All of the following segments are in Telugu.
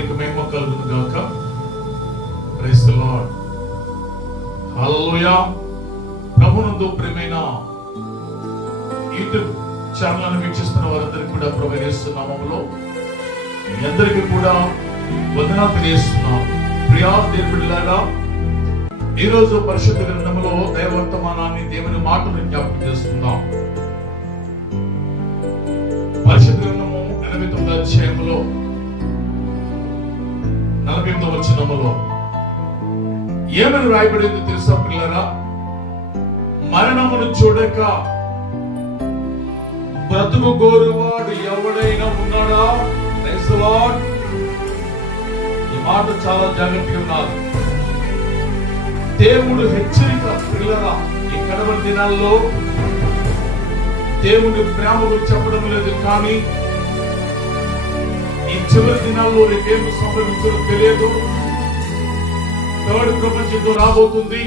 దేవునికి మహిమ కలుగును గాక. Praise the Lord. హల్లెలూయా. ప్రభునందు ప్రియమైన యూట్యూబ్ ఛానల్ వీక్షిస్తున్న వారందరికీ కూడా ప్రభు యేసు నామములో మీ అందరికీ కూడా వందనాలు తెలియజేస్తున్నాను. ప్రియా దేవుని బిడ్డలారా, ఈ రోజు పరిశుద్ధ గ్రంథములో దైవవర్తమానాన్ని, దేవుని మాటను జ్ఞాపకం చేస్తున్నాం. పరిశుద్ధ గ్రంథము 89వ అధ్యాయములో 48వ వచనములో ఏమని రాయబడిందో తెలుసా పిల్లరా? మరణమును చూడక బ్రతుకు కోరువాడు ఎవడైనా ఉన్నాడా? Praise the Lord. ఈ మాట చాలా జాగ్రత్తగా ఉన్నారు. దేవుడు హెచ్చరిక పిల్లరా. ఈ కడవరి దినాల్లో దేవుడి ప్రేమ గురించి చెప్పడం లేదు, కానీ ఈ చివరి దినాల్లో రేపేమి సంభవించదో తెలియదు. థర్డ్ ప్రపంచ యుద్ధం రాబోతుంది,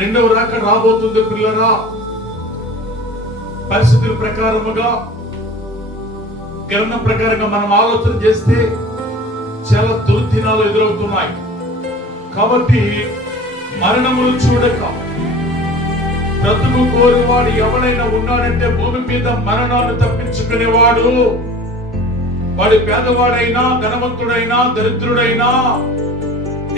రెండవ రాకడ రాబోతుంది పిల్లరా. పరిస్థితుల ప్రకారముగా, గ్రంథం ప్రకారంగా మనం ఆలోచన చేస్తే చాలా దుర్దినాలు ఎదురవుతున్నాయి. కాబట్టి మరణమును చూడక బ్రతుకు కోరువాడు ఎవడైనా ఉన్నాడంటే భూమి మీద మరణాన్ని తప్పించుకునేవాడు, వాడి పేదవాడైనా, ధనవంతుడైనా, దరిద్రుడైనా,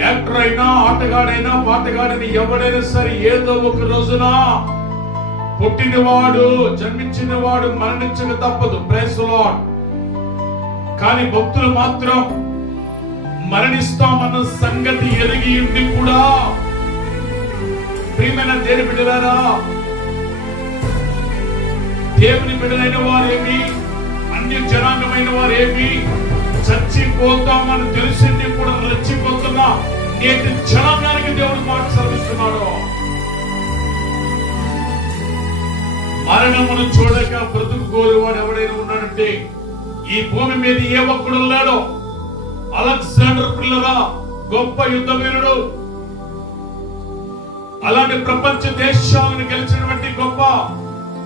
యాక్టర్ అయినా, ఆటగాడైనా, పాటగాడైనా, ఎవడైనా సరే ఏదో ఒక రోజున పుట్టినవాడు, జన్మించినవాడు మరణించక తప్పదు. Praise the Lord. కానీ భక్తులు మాత్రం మరణిస్తామన్న సంగతి ఎరిగి ఉండి కూడా, ప్రియమైన దేవుని బిడ్డలారా, దేవుని బిడ్డలైన వారేమి, అన్య జనాంగమైన వారేమి చచ్చిపోతామని తెలిసింది కూడా రెచ్చిపోతున్నా నేటి జనాంగానికి దేవుడు మాట సెలవిస్తున్నాడు. మరణమును చూడక బ్రతుకు కోరేవాడు ఎవడైనా ఉన్నాడంటే ఈ భూమి మీద ఏ ఒక్కడు లేడో. అలెగ్జాండర్ పిల్లరా గొప్ప యుద్ధ వీరుడు, అలాంటి ప్రపంచ దేశాలను గెలిచినటువంటి గొప్ప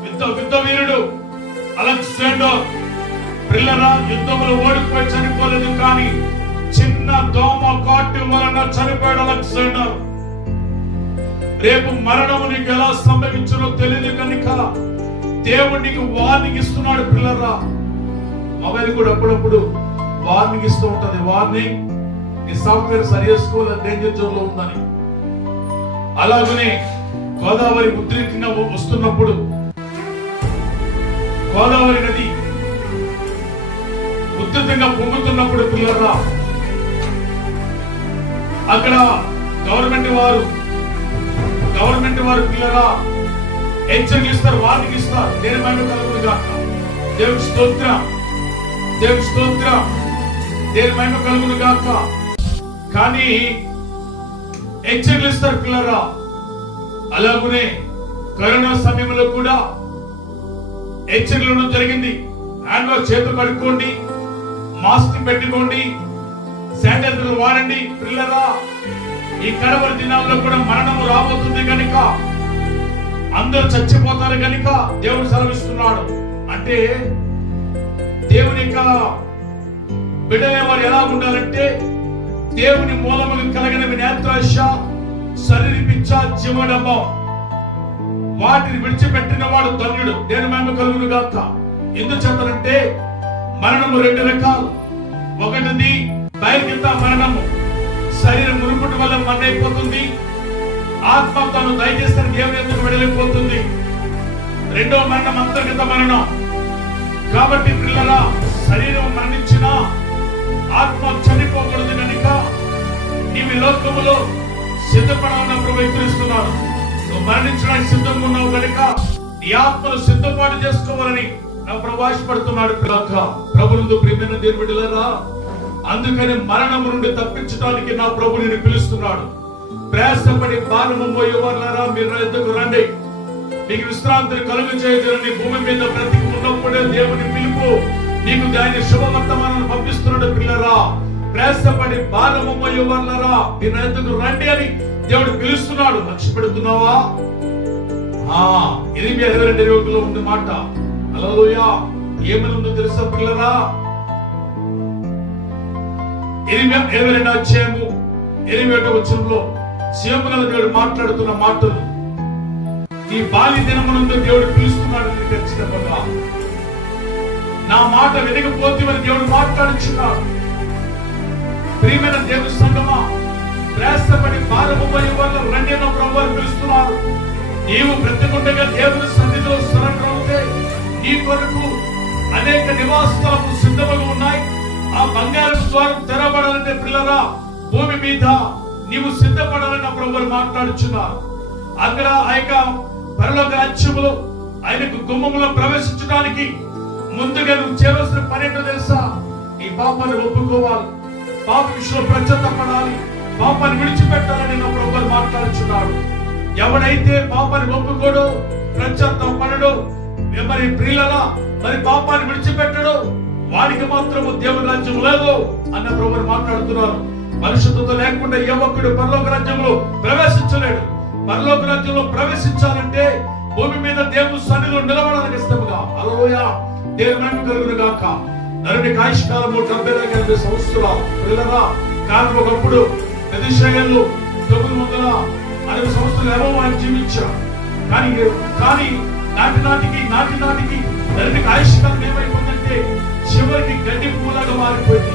యుద్ధ వీరుడు అలెగ్జాండర్ పిల్లరా యుద్ధంలో ఓడిపోయి చనిపోలేదు, కానీ చిన్న దోమ కాటు వలన చనిపోయాడు అలెగ్జాండర్. రేపు మరణము నీకు ఎలా సంభవించునో తెలియదు కనుక దేవుడికి వార్నింగ్ ఇస్తున్నాడు పిల్లరా. మొబైల్ కూడా అప్పుడప్పుడు వార్నింగ్ ఇస్తూ ఉంటది. వార్నింగ్, ఈ సాఫ్ట్వేర్ సరి చేసుకోవాలి, డేంజర్ జోన్ లో ఉందని. అలాగనే గోదావరి ఉద్రిక్తంగా వస్తున్నప్పుడు, గోదావరి నది ఉధృతంగా పొంగుతున్నప్పుడు పిల్లరా, అక్కడ గవర్నమెంట్ వారు పిల్లరా హెచ్చరికలు ఇస్తారు, వార్నింగ్ ఇస్తారు. దేని మహిమ కలుగును గాక. దేవుని స్తోత్రం, దేవుని స్తోత్రం, దేని మహిమ కలుగును గాక. కానీ హెచ్చరికలు ఇస్తారు పిల్లరా. అలాగనే కరోనా సమయంలో కూడా హెచ్చరికలు జరిగింది. హ్యాండ్ వాష్ చేతులు కడుక్కోండి, మాస్క్ పెట్టుకోండి, శానిటైజర్లు వాడండి పిల్లరా. ఈ కడవరి దినాల్లో కూడా మరణము రాబోతుంది కనుక, అందరూ చచ్చిపోతారు కనుక దేవుడు సెలవిస్తున్నాడు. అంటే దేవుని యొక్క బిడ్డలే వారు ఎలా ఉండాలంటే, దేవుని మూలముగా కలిగిన నేత్రాశ, శరీరపిచ్చ, జీవడంబం వాటిని విడిచిపెట్టిన వాడు ధన్యుడు. దేని మహిమ కలుగును గాక. ఎందుకు చెప్తారంటే మరణము రెండు రకాలు. ఒకటిది బహిర్గత మరణము, శరీరం మునుపటి వల్ల మరణైపోతుంది, ఆత్మ తాను దయచేసిన దేవుని ఎందుకు విడలిపోతుంది. రెండో మరణం అంతర్గత మరణం. కాబట్టి పిల్లరా, శరీరం మరణించినా ఆత్మ చనిపోకూడదు కనుక నీవు లోకములో సిద్ధపడాలని ప్రభు హెచ్చరిస్తున్నాడు. నువ్వు మరణించడానికి సిద్ధంగా ఉన్నావు కనుక నీ ఆత్మను సిద్ధపాటు చేసుకోవాలని నా ప్రభు ఆశపడుతున్నాడు. ప్రభునందు ప్రియమైన దేవుని బిడ్డలారా, అందుకని మరణము నుండి తప్పించడానికి నా ప్రభు నిన్ను పిలుస్తున్నాడు. ప్రయాసపడి భారము మోయేవారులారా, మీరు నా యొద్దకు రండి, నీకు విశ్రాంతిని కలుగ చేయదని భూమి మీద బ్రతికి ఉన్నప్పుడే దేవుని పిలుపు నీకు దాని శుభవర్తమానాన్ని పంపిస్తున్నాడు. పిల్లరా, ప్రయాసపడి భారము మోయేవారులారా, మీరు నా యొద్దకు రండి అని దేవుడు పిలుస్తున్నాడు. లక్ష్య పెడుతున్నావా? ఇది 22 ఉంది మాట. హల్లెలూయా. ఏమనుందో తెలుసా పిల్లరా? 22 అధ్యాయము 21 వచనంలో సీమోనుల దేవుడు మాట్లాడుతున్న మాటలు, ఈ బాల్య దినమునందు దేవుడు పిలుస్తున్నాడు. ఖచ్చితంగా నా మాట వినకపోతేమని దేవుడు మాట్లాడుచున్నాడు. ప్రియమైన దేవుని సంగమా, ప్రయాసపడి భారముపై వల్ల రెండేనో ప్రభువు పిలుస్తున్నారు. నీవు బ్రతికుండగా దేవుని సన్నిధిలో సరెండర్ అవుతే నీ కొరకు అనేక నివాస స్థలము సిద్ధముగా ఉన్నాయి. ఆ బంగారు ద్వారం తెరవబడాలంటే పిల్లరా, భూమి మీద నీవు సిద్ధపడాలని ప్రభువు మాట్లాడుచున్నారు. అక్కడ ఆ యొక్క పరలోక రాజ్యములో ఆయనకు గుమ్మములో ప్రవేశించడానికి ముందుగా నువ్వు చేయవలసిన పని ఏంటో తెలుసా? ఈ పాపాన్ని ఒప్పుకోవాలి, పాప విషయంలో పశ్చాత్తాపడాలి, పాపాన్ని విడిచిపెట్టాలని నా ప్రభువు మాట్లాడుచున్నాడు. ఎవడైతే పాపాన్ని ఒప్పుకోడో, పశ్చాత్తాపడడో, మరి ప్రియులరా మరి పాపాన్ని విడిచిపెట్టడో వాడికి మాత్రము దేవుని రాజ్యం లేదు అన్న ప్రభువు మాట్లాడుతున్నారు. పరిశుద్ధత లేకుండా ఏ ఒక్కడు పరలోక రాజ్యంలో ప్రవేశించలేడు. పరలోక రాజ్యంలో ప్రవేశించాలంటే భూమి మీద దేవుని సన్నిధిలో నిలబడాలని ఇష్టముగా. హల్లెలూయా, దేవుని మహిమ కలుగును గాక. నరునికి ఆయుష్కాలము 70 సంవత్సరాలు. పిల్లరా, కారణం ఒకప్పుడు ఇశ్రాయేలు 960 సంవత్సరాలు ఎవరో ఆయన జీవించారు. కానీ నాటి నాటికి నరునికి ఆయుష్కాలం ఏమైపోయిందంటే చివరికి గడ్డి పూలాగా మారిపోయింది.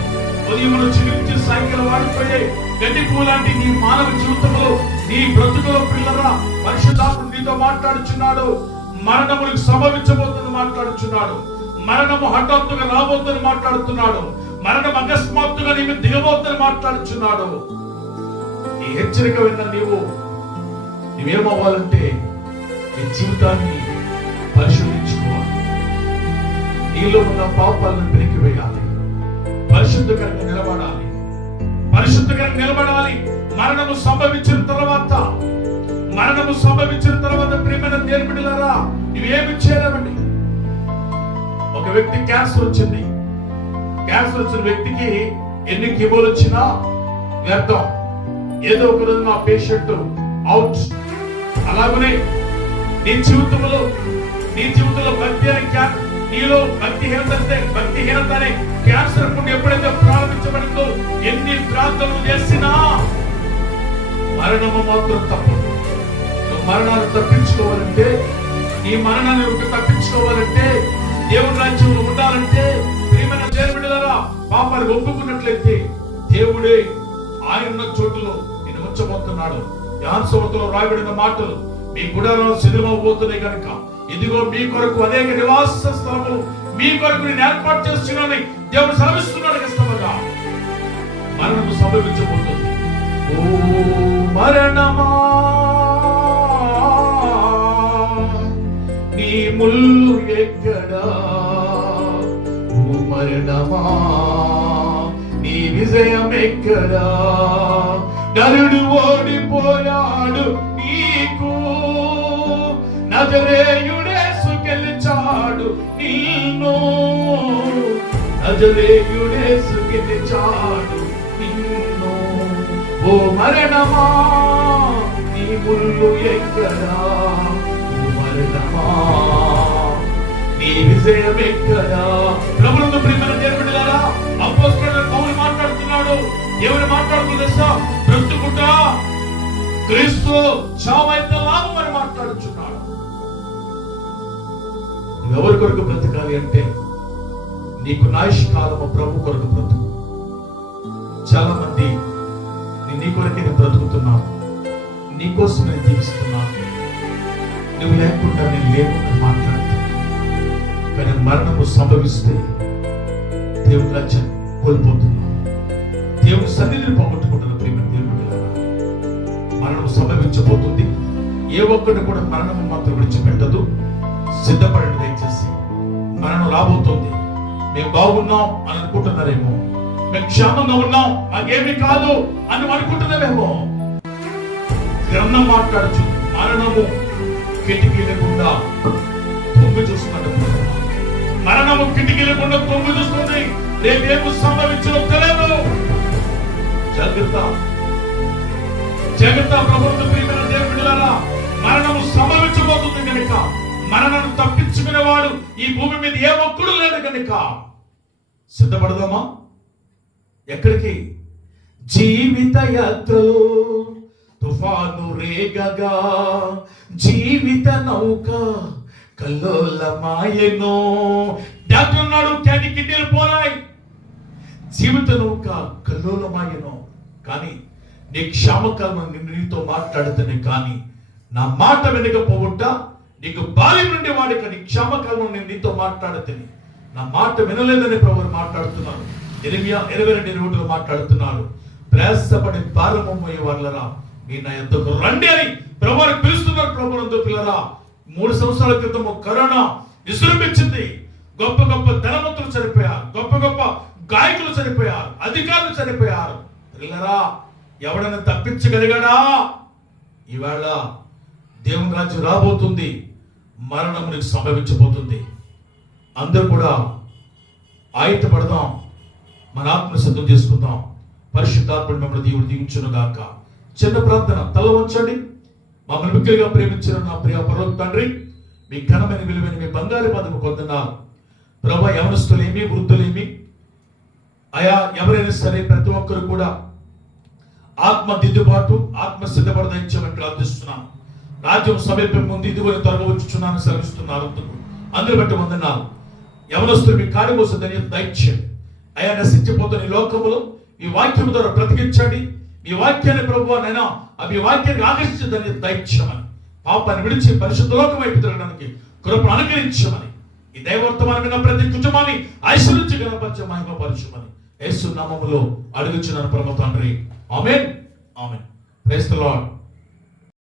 ఉదయం నుంచి నుంచి సాయంకాలం వాడిపోయాయి. గడ్డి పూలాంటి నీ మానవ జీవితంలో, నీ బ్రతుకులో పిల్లరా పరిశుద్ధాత్ముడు నీతో మాట్లాడుచున్నాడు. మరణములకు సంభవించబోతుందని మాట్లాడుచున్నాడు. మరణము హఠాత్తుగా రాబోతుందని మాట్లాడుతున్నాడు. మరణం అకస్మాత్తుగా నీవు దిగబోతుందని మాట్లాడుచున్నాడు. ఈ హెచ్చరిక విన్న నీవేమవ్వాలంటే నీ జీవితాన్ని పరిశోధించుకోవాలి. నీలో ఉన్న పాపాలను పెరిగివేయాలి, పరిశుద్ధకరంగా నిలబడాలి. మరణము సంభవించిన తర్వాత ప్రియమైన దేవుని బిడ్డలారా, నువ్వేమి చేయలేవండి. ఒక వ్యక్తి క్యాన్సర్ వచ్చిన వ్యక్తికి ఎన్ని కీమోలు వచ్చినా వ్యర్థం. ఏదో ఒక రోజు నా పేషెంట్ అవుట్. అలాగనే నీ జీవితంలో నీలో భక్తిహీనత అనే క్యాన్సర్ పుండు ఎప్పుడైతే ప్రారంభించబడిందో, ఎన్ని ప్రార్థనలు చేసినా మరణము మాత్రం తప్పదు. నువ్వు మరణాన్ని తప్పించుకోవాలంటే, నీ మరణాన్ని తప్పించుకోవాలంటే, దేవుని రాజ్యంలో ఉండాలంటే ప్రియమైన దేవుని బిడ్డలారా, పాపాన్ని ఒప్పుకున్నట్లయితే దేవుడే ఆయన చోటులో నేను ఉంచబోతున్నాడు. యోహాను సువార్తలో రాయబడిన మాటలు మీ గుడారంలో సిద్ధమవబోతున్నాయి కనుక ఇదిగో మీ కొరకు అనేక నివాస స్థలములు మీ కొరకు నేను ఏర్పాటు చేస్తున్నానని దేవుడు సెలవిస్తున్నాడు. ఇష్టముగా మరణము సంభవించబోతుంది. ఓ మరణమా నీ ముళ్ళు ఎక్కడా? ఓ మరణమా నీ విజయం ఎక్కడా? నరుడు ఓడిపోయాడు, నీకు నజరేయుడేసు గెలిచాడు నిన్ను. నజరేయుడేసు గెలిచాడు నిన్ను. ఓ మరణమా నీ ముళ్ళు ఎక్కడా? ఓ మరణమా నీ విజయం ఎక్కడా? ప్రభువును ప్రియమైన దేవుని బిడ్డలారా, అపోస్తలుడైన పౌలు మాట్లాడుతున్నాడు. ఎవరు మాట్లాడుతున్నా? బ్రతుకుట క్రీస్తు, చావైతే లాభం అని మాట్లాడుచున్నాడు. ఎవరి కొరకు బ్రతకాలి అంటే నీకు నాయుష్కాలము ప్రభు కొరకు బ్రతుకు. చాలా మంది నీ కొరకే నేను బ్రతుకుతున్నాను, నీకోసం నేను జీవిస్తున్నాను, నువ్వు లేకుండా నేను లేకుండా మాట్లాడుతాను. కానీ మరణము సంభవిస్తే దేవుని రాజ్యం కోల్పోతున్నాను, దేవుని సన్నిధిని పోగొట్టుకుంటున్న ప్రియమైన దేవుని బిడ్డలారా, మరణం సంభవించబోతుంది. ఏ ఒక్కడు కూడా మరణము మాత్రం విడిచిపెట్టదు. సిద్ధపడండి దయచేసి. మరణం రాబోతుంది. మేము బాగున్నాం అని అనుకుంటున్నారేమో, మేము క్షేమంగా ఉన్నాం, మాకేమీ కాదు అని అనుకుంటున్నారేమో. గ్రంథం మాట్లాడచ్చు, మరణము కిటికీ లేకుండా తొంగి చూస్తున్నట్టు. మరణము కిటికీ లేకుండా తొంగి చూస్తుంది. రేపేమో సంభవించదో తెలియదు. జాగ్రత్త ప్రభుత్వ ప్రియమైన దేవుని బిడ్డలారా, మరణము సంభవించబోతుంది కనుక మరణాన్ని తప్పించుకునేవాడు ఈ భూమి మీద ఏ ఒక్కడు లేడు కనుక సిద్ధపడదామా? ఎక్కడికి? జీవిత యాత్రలో తుఫాను రేగగా జీవిత నౌక కల్లోలమాయెనో. డాక్టర్ అన్నాడు కిడ్నీలు పోనాయి, జీవిత నౌక కల్లోలమాయెనో. కానీ నీ క్షామకాలం నీతో మాట్లాడుతానే, కానీ నా మాట వినకపోవుట నీకు బాల్యం నుండి వాడిక నీ క్షామకాలం నేను నీతో మాట్లాడుతాను, నా మాట వినలేదని ప్రభువు మాట్లాడుతున్నాను. 22 మాట్లాడుతున్నాడు. ప్రయాసపడి భారమయ్యే వాళ్ళరా మీ నా యొద్దకు రండి అని ప్రభువు పిలుస్తున్నారు. ప్రభువునందు పిల్లరా, 3 సంవత్సరాల క్రితం కరోనా విజృంభించింది. గొప్ప గొప్ప ధనవంతులు చనిపోయారు, గొప్ప గొప్ప గాయకులు చనిపోయారు, అధికారులు చనిపోయారు. పిల్లరా, ఎవడైనా తప్పించగలిగాడా? ఇవాళ దేవుని రాజ్యం రాబోతుంది, మరణం నీకు సంభవించబోతుంది. అందరూ కూడా ఆయుధపడదాం, మన ఆత్మ సిద్ధం చేసుకుందాం. పరిశుద్ధాత్మ మిమ్మల్ని దేవుడు దీవించును గాక. చిన్న ప్రార్థన, తల వంచండి. మమ్మల్ని మిక్కిలిగా ప్రేమించిన నా ప్రియ పరలోక తండ్రి, మీ ఘనమైన విలువైన మీ బంగారు పదము పొందున్నారు ప్రభా. యవనస్తులేమి, వృద్ధులేమి, అయా ఎవరైనా సరే ప్రతి ఒక్కరు కూడా ఆత్మ దిద్దుబాటు, ఆత్మ సిద్ధపడదయించమని ప్రార్థిస్తున్నాను. రాజ్యం సమీపం ముందు ఇదిగో త్వరగా వచ్చుచున్నాను సెలవిస్తున్నారు. అందరి బట్టి వందనాలు. యవనస్తులు మీ కార్యం కోసం దయచేయండి అయా. నశించిపోతున్న ఈ లోకములో ఈ వాక్యం ద్వారా బ్రతికించండి. ఈ వాక్యాన్ని ప్రభువా నైనా అవి వాక్యాన్ని ఆకర్షించదని దయచేయమని, పాపాన్ని విడిచి పరిశుద్ధ లోకం వైపు తిరగడానికి కృపను అనుగ్రహించమని, ఈ దైవర్తమానమైన ప్రతి కుటుంబాన్ని ఐశ్వర్యించి గణపరచ మహిమపరచమని యేసు నామములో అడుగుచున్నాను పరమ తండ్రి. Amen, amen. Praise the lord.